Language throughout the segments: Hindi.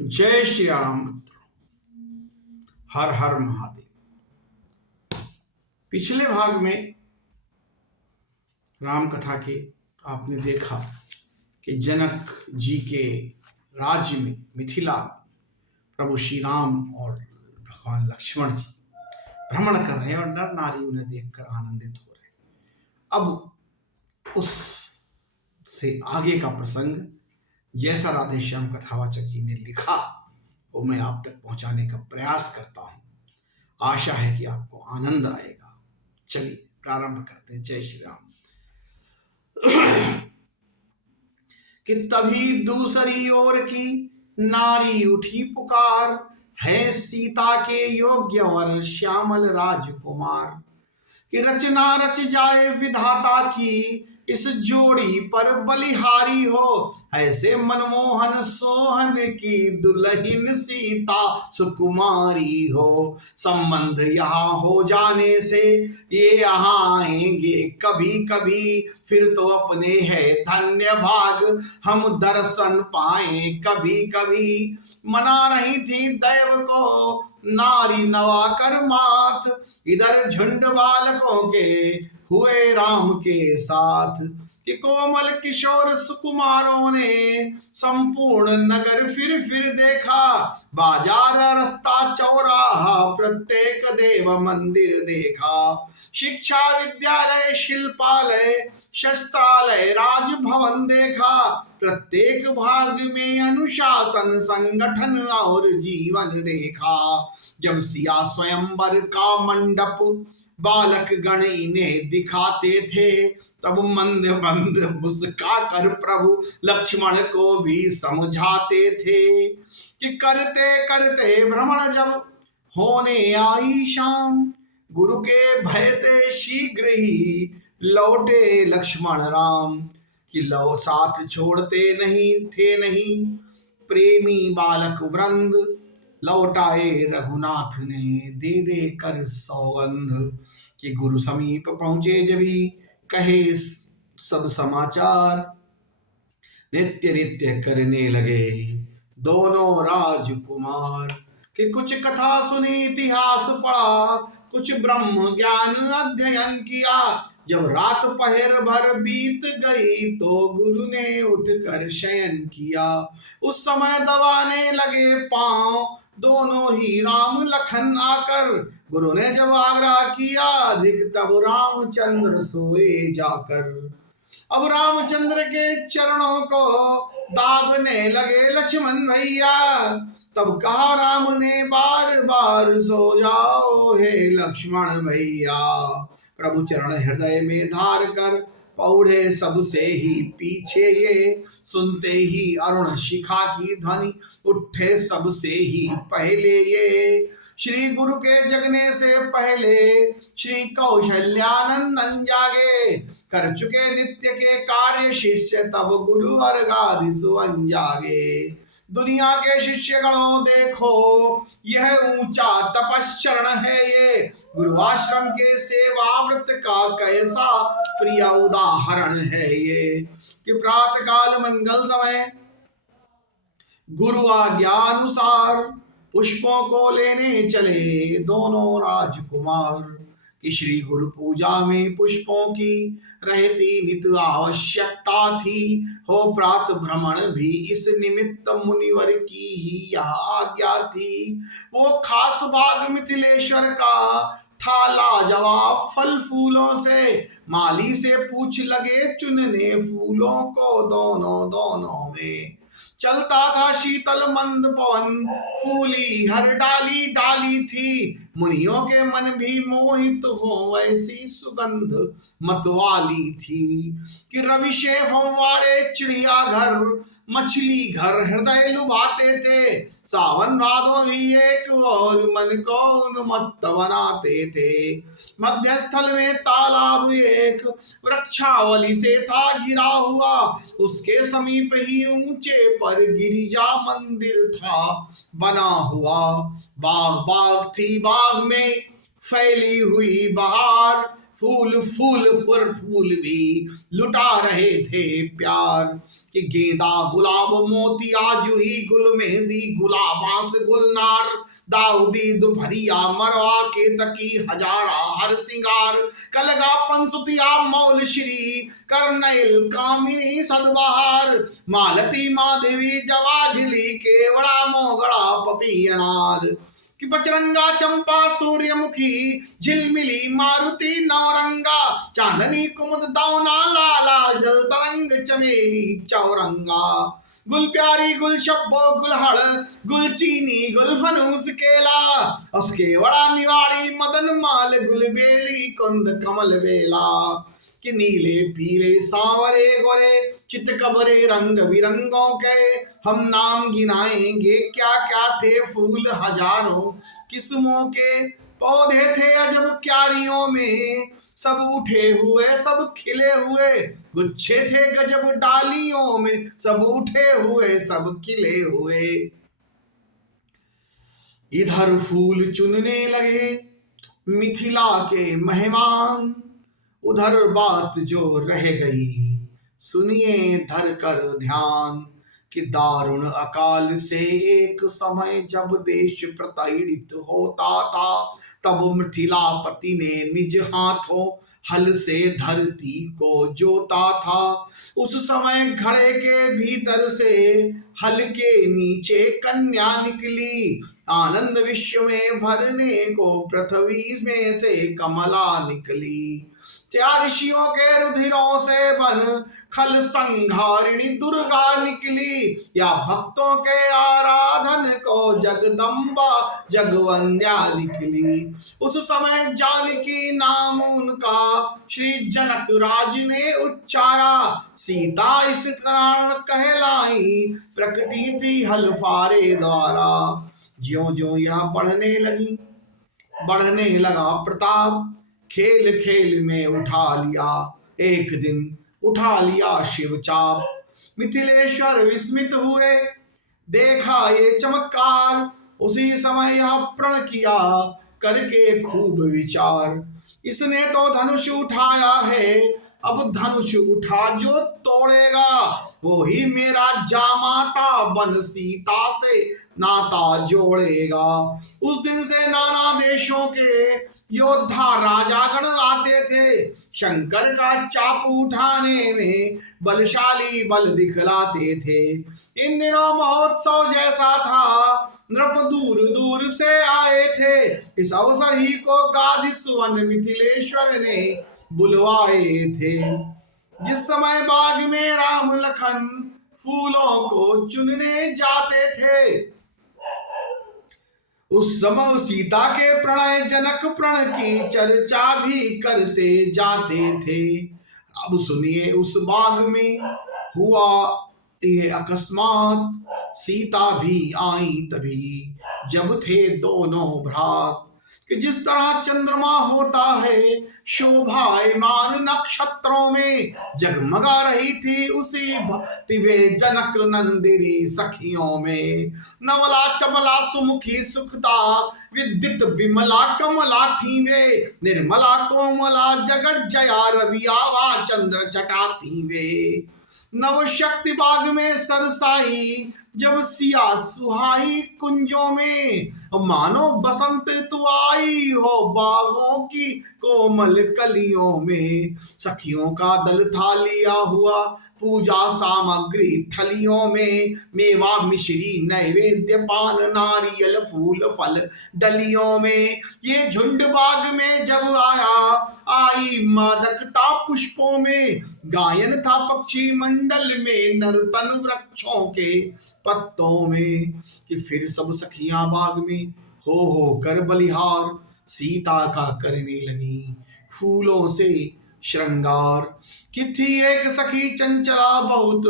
जय श्री राम मित्रों। हर हर महादेव। पिछले भाग में राम कथा के आपने देखा कि जनक जी के राज्य में मिथिला प्रभु श्री राम और भगवान लक्ष्मण जी भ्रमण कर रहे हैं और नर नारी उन्हें देखकर आनंदित हो रहे हैं। अब उस से आगे का प्रसंग जैसा राधे श्याम कथावाचक जी ने लिखा वो मैं आप तक पहुंचाने का प्रयास करता हूं। आशा है कि आपको आनंद आएगा। चलिए प्रारंभ करते हैं। जय श्री राम। कि तभी दूसरी ओर की नारी उठी पुकार, है सीता के योग्य वर श्यामल राजकुमार। कि रचना रच जाए विधाता की, इस जोड़ी पर बलिहारी हो। ऐसे मनमोहन सोहन की दुल्हन सीता सुकुमारी हो। संबंध यहाँ हो जाने से ये यहाँ आएंगे कभी कभी, फिर तो अपने है धन्य भाग हम दर्शन पाए कभी कभी। मना नहीं थी दैव को नारी नवा कर माथ, इधर झुंड बालकों के हुए राम के साथ। कि कोमल किशोर सुकुमारों ने संपूर्ण नगर फिर देखा, बाजार रास्ता चौराहा प्रत्येक देव मंदिर देखा। शिक्षा विद्यालय शिल्पालय शस्त्रालय राजभवन देखा, प्रत्येक भाग में अनुशासन संगठन और जीवन देखा। जब सिया स्वयंवर का मंडप बालक गण इन्हें दिखाते थे, तब मंद मंद मुस्का कर प्रभु लक्ष्मण को भी समझाते थे। कि करते करते भ्रमण जब होने आई शाम, गुरु के भय से शीघ्र ही लौटे लक्ष्मण राम। कि लो साथ छोड़ते नहीं प्रेमी बालक वृंद, लौटाए रघुनाथ ने दे कर सौगंध। कि गुरु समीप पहुंचे जभी कहे सब समाचार, नित्य नित्य करने लगे दोनों राजकुमार। कि कुछ कथा सुनी इतिहास पढ़ा, कुछ ब्रह्म ज्ञान अध्ययन किया। जब रात पहर भर बीत गई तो गुरु ने उठकर शयन किया। उस समय दबाने लगे पांव दोनों ही राम लखन आकर, गुरु ने जब आग्रह किया अधिक तब रामचंद्र सोए जाकर। अब रामचंद्र के चरणों को दाबने लगे लक्ष्मण भैया, तब कहा राम ने बार बार सो जाओ हे लक्ष्मण भैया। प्रभु चरण हृदय में धार कर पौड़े सबसे ही पीछे ये, सुनते ही अरुण शिखा की ध्वनि उठे सबसे ही पहले ये। श्री गुरु के जगने से पहले श्री कौशल्यानंदन जागे, कर चुके नित्य के कार्य शिष्य तब गुरु अर्घादि सुवन जागे। दुनिया के शिष्य गणों देखो यह ऊंचा तपश्चरण है ये, गुरु आश्रम के सेवाव्रत का कैसा प्रिय उदाहरण है ये। कि प्रातः काल मंगल समय गुरु आज्ञानुसार पुष्पों को लेने चले दोनों राजकुमार। कि श्री गुरु पूजा में पुष्पों की रहती नित आवश्यकता थी, हो प्रात भ्रमण भी इस निमित्त मुनिवर की ही यह आज्ञा थी। वो खास बाग मिथिलेश्वर का था लाजवाब फल फूलों से, माली से पूछ लगे चुनने फूलों को दोनों में। चलता था शीतल मंद पवन फूली हर डाली डाली थी, मुनियों के मन भी मोहित हो वैसी सुगंध मतवाली थी। कि रवि से फव्वारे चिड़िया घर मछली घर हृदय लुभाते थे, सावन भादों भी एक और मन को उन्मत्त बनाते थे। मध्यस्थल में तालाब एक वृक्षावली से था घिरा हुआ, उसके समीप ही ऊंचे पर गिरिजा मंदिर था बना हुआ। बाग बाग थी बाग में फैली हुई बहार, फूल फूल पर फूल भी लुटा रहे थे प्यार। कि गेंदा गुलाब मोतिया जूही गुल मेहंदी गुलाबास गुलनार, दाऊदी दुभरिया मरवा के तकी हजारा हर सिंगार, कलगा पंसुतिया मौल श्री करनैल कामिनी सदबहार, मालती माधवी जवाझिली केवड़ा मोगड़ा पपियनार। कि बजरंगा चंपा सूर्यमुखी झिलमिली मारुति नौरंगा, चांदनी कुमुद दौना लाला जल तरंग चमेली चौरंगा, गुल प्यारी गुल शब्बो गुलहड़ गुल चीनी गुल फनूस केला, उसके बड़ा निवाड़ी मदन माल गुल बेली कुंद कमल बेला। कि नीले पीले सांवरे गोरे चित कबरे रंग बिरंगों के, हम नाम गिनाएंगे क्या क्या थे फूल हजारों किस्मों के, पौधे थे अजब क्यारियों में सब उठे हुए सब खिले हुए, गुच्छे थे गजब डालियों में सब उठे हुए सब खिले हुए। इधर फूल चुनने लगे मिथिला के मेहमान, उधर बात जो रह गई सुनिए धर कर ध्यान। कि दारुण अकाल से एक समय जब देश प्रताड़ित होता था, तब मिथिलापति ने निज हाथों हल से धरती को जोता था। उस समय घड़े के भीतर से हल के नीचे कन्या निकली, आनंद विश्व में भरने को पृथ्वी में से कमला निकली। चार ऋषियों के रुधिरों से बन खल संहारिणी दुर्गा निकली, या भक्तों के आराधन को जगदम्बा जगवंद्या निकली। उस समय जानकी नाम उनका श्री जनक राज ने उच्चारा, सीता इस कारण कहलाई प्रकटी थी हलफारे द्वारा। ज्यों ज्यों यह बढ़ने लगा प्रताप, खेल खेल में उठा लिया एक दिन उठा लिया शिव चाप। मिथिलेश्वर विस्मित हुए देखा ये चमत्कार, उसी समय यह प्रण किया करके खूब विचार। इसने तो धनुष उठाया है, अब धनुष उठा जो तोड़ेगा, वो ही मेरा जामाता बन सीता से नाता जोड़ेगा। उस दिन से नाना देशों के योद्धा राजागण आते थे, शंकर का चाप उठाने में बलशाली बल दिखलाते थे। इन दिनों महोत्सव जैसा था, नृप दूर दूर से आए थे, इस अवसर ही को गादिस्वन मिथिलेश्वर ने बुलवाए थे। जिस समय बाग में राम लखन फूलों को चुनने जाते थे, उस समय सीता के प्रणय जनक प्रण की चर्चा भी करते जाते थे। अब सुनिए उस बाग में हुआ ये अकस्मात, सीता भी आई तभी जब थे दोनों भ्रात। कि जिस तरह चंद्रमा होता है शोभायमान नक्षत्रों में, जगमगा रही थी उसी भक्ति वे जनक नंदिनी सखियों में। नवला चबला सुमुखी सुखदा विदित विमला कमला थी वे, निर्मला कोमला जगत जया रवियावा चंद्र जटाती वे। नव शक्ति बाग में सरसाई जब सिया सुहाई कुंजों में, मानो बसंत ऋतु आई हो बागों की कोमल कलियों में। सखियों का दल था लिया हुआ पूजा सामग्री थलियों में, मेवा मिश्री नैवेद्य पान नारियल फूल फल डलियों में। ये झुंड बाग में जब आया आई मादकता पुष्पों में, गायन था पक्षी मंडल में नर्तन वृक्षों के पत्तों में। कि फिर सब सखियां बाग में हो कर बलिहार, सीता का करने लगी फूलों से श्रृंगार। कि थी एक सखी चंचला बहुत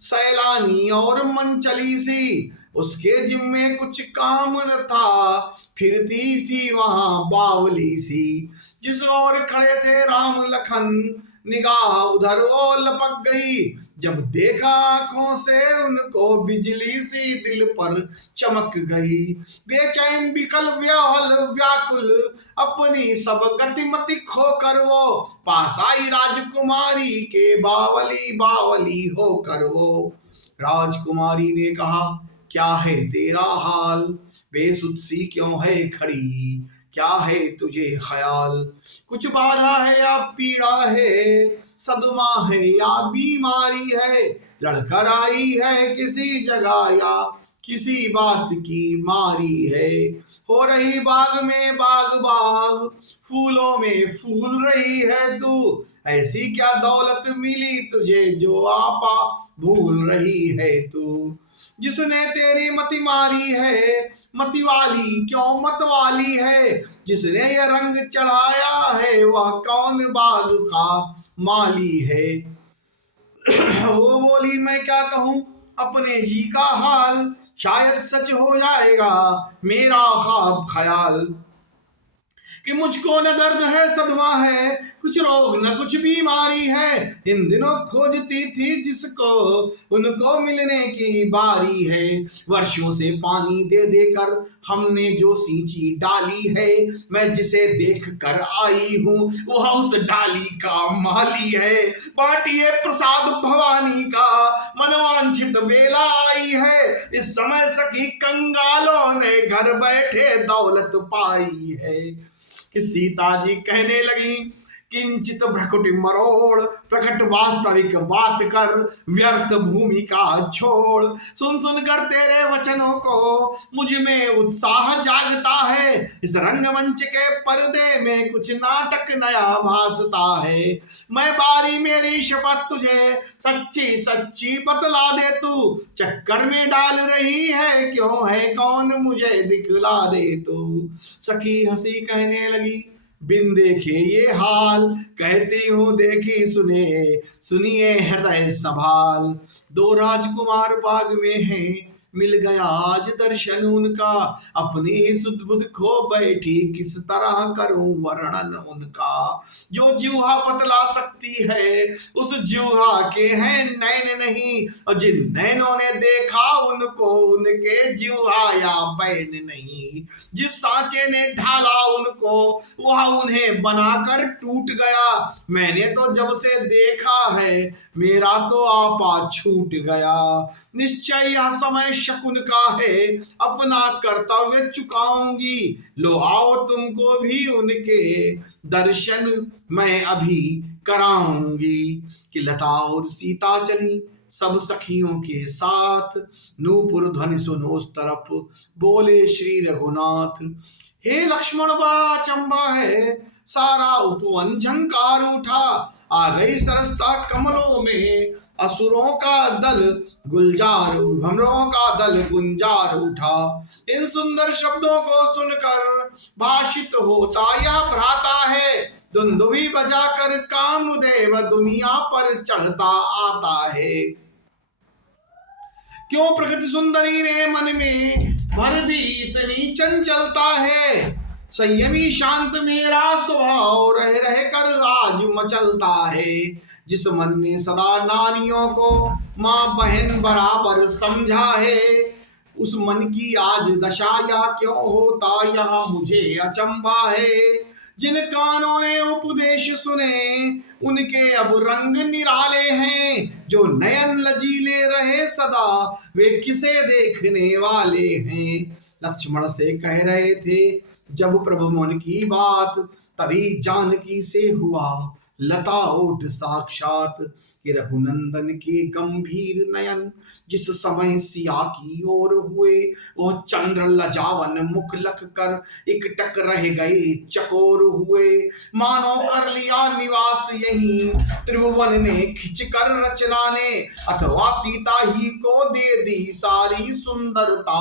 सैलानी और मंचली सी, उसके जिम्मे कुछ काम न था फिरती थी वहां बावली सी। जिस ओर खड़े थे राम लखन निगाह उधर वो लपक गई, जब देखा आंखों से उनको बिजली सी दिल पर चमक गई। बेचैन बिकल व्याहल व्याकुल अपनी सब गतिमति खोकर वो पास आई राजकुमारी के बावली बावली होकर वो। राजकुमारी ने कहा, क्या है तेरा हाल, बेसुध सी क्यों है खड़ी, क्या है तुझे ख्याल, कुछ बाधा है या पीड़ा है, सदमा है या बीमारी है, लड़कर आई है किसी जगह या किसी बात की मारी है, हो रही बाग में बाग बाग, फूलों में फूल रही है तू, ऐसी क्या दौलत मिली तुझे जो आपा भूल रही है तू। जिसने तेरी मति मारी है, मति वाली क्यों मत वाली है, जिसने ये रंग चढ़ाया है वह कौन बाग का माली है। वो बोली, मैं क्या कहूँ अपने जी का हाल, शायद सच हो जाएगा मेरा ख्वाब ख्याल, कि मुझको न दर्द है सदमा है, कुछ रोग न कुछ बीमारी है, इन दिनों खोजती थी जिसको उनको मिलने की बारी है। वर्षों से पानी दे देकर हमने जो सिंची डाली है, मैं जिसे देख कर आई हूँ वह उस डाली का माली है। बाटिए प्रसाद भवानी का, मनवांछित बेला आई है, इस समय सखी कंगालों ने घर बैठे दौलत पाई है। कि सीता जी कहने लगी, किंचित भ्रकुटि मरोड़, प्रकट वास्तविक बात कर, व्यर्थ भूमिका छोड़। सुन सुन कर तेरे वचनों को मुझ में उत्साह जागता है, इस रंगमंच के पर्दे में कुछ नाटक नया भासता है। मैं बारी मेरी शपथ तुझे सच्ची सच्ची बतला दे, तू चक्कर में डाल रही है क्यों है कौन मुझे दिखला दे तू। सखी हंसी कहने लगी, बिन देखे ये हाल, कहती हूँ देखी सुने सुनिए हृदय संभाल। दो राजकुमार बाग में हैं, मिल गया आज दर्शन उनका, अपनी सुध बुध खो बैठी किस तरह करूं वर्णन उनका। जो जिह्वा बतला सकती है उस जिह्वा के हैं नैन नहीं, और जिन नैनों ने देखा उनको उनके जिह्वा या बैन नहीं। जिस सांचे ने ढाला उनको वह उन्हें बनाकर टूट गया, मैंने तो जब से देखा है मेरा तो आपा छूट गया। निश्चय यह समय शकुन का है, अपना कर्तव्य चुकाऊंगी, लो आओ तुमको भी उनके दर्शन मैं अभी कराऊंगी। कि लता और सीता चली सब सखियों के साथ, नूपुर ध्वनि सुनो उस तरफ बोले श्री रघुनाथ। हे लक्ष्मण बड़ा अचंबा है, सारा उपवन झंकार उठा, आ गई सरसता कमलों में असुरों का दल गुलजार, भमरों का दल गुंजार उठा। इन सुंदर शब्दों को सुनकर भाषित होता यह भ्राता है, दुंदुभी बजाकर कामदेव दुनिया पर चढ़ता आता है। क्यों प्रकृति सुंदरी ने मन में भर दी इतनी चंचलता है, संयमी शांत मेरा स्वभाव रह रह कर आज मचलता है। जिस मन ने सदा नारियों को माँ बहन बराबर समझा है, उस मन की आज दशा यह क्यों होता यह मुझे अचंभा है। जिन कानों ने उपदेश सुने उनके अब रंग निराले हैं, जो नयन लजीले रहे सदा वे किसे देखने वाले हैं। लक्ष्मण से कह रहे थे जब प्रभु मन की बात, तभी जानकी से हुआ लता ओठ साक्षात। कि रघुनंदन के गंभीर नयन जिस समय सिया की ओर हुए, वो चंद्र लजावन मुख लख कर एकटक रह गए चकोर हुए। मानो कर लिया निवास यही त्रिभुवन ने खिंच कर रचना ने, अथवा सीता ही को दे दी सारी सुंदरता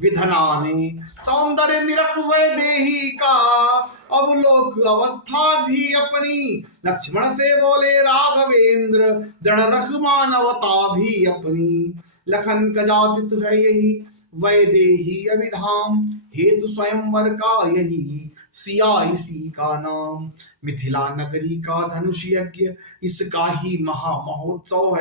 विधना ने। सौंदर्य निरख वैदेही का अवलोक अवस्था भी अपनी, लक्ष्मण से बोले राघवेंद्र दृढ़ रख मानवता भी अपनी। लखन का जातित है यही वैदेही अभिधाम, हेतु स्वयंवर का यही सिया इसी का नाम। मिथिला नगरी का धनुष यज्ञ इसका ही महा महोत्सव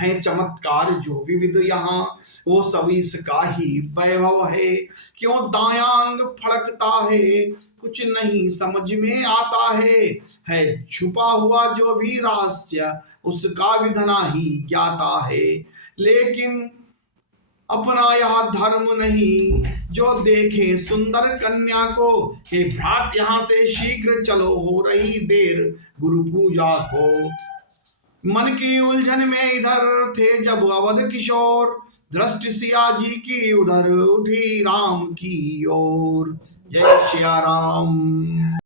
है चमत्कार जो विविध यहाँ, वो सब इसका ही वैभव है। क्यों दायांग फड़कता है, कुछ नहीं समझ में आता है छुपा हुआ जो भी रहस्य उसका विधना ही ज्ञाता है। लेकिन अपना यह धर्म नहीं जो देखे सुंदर कन्या को, हे भ्रात यहाँ से शीघ्र चलो हो रही देर गुरु पूजा को। मन की उलझन में इधर थे जब अवध किशोर, दृष्टि सिया जी की उधर उठी राम की ओर। जय सिया राम।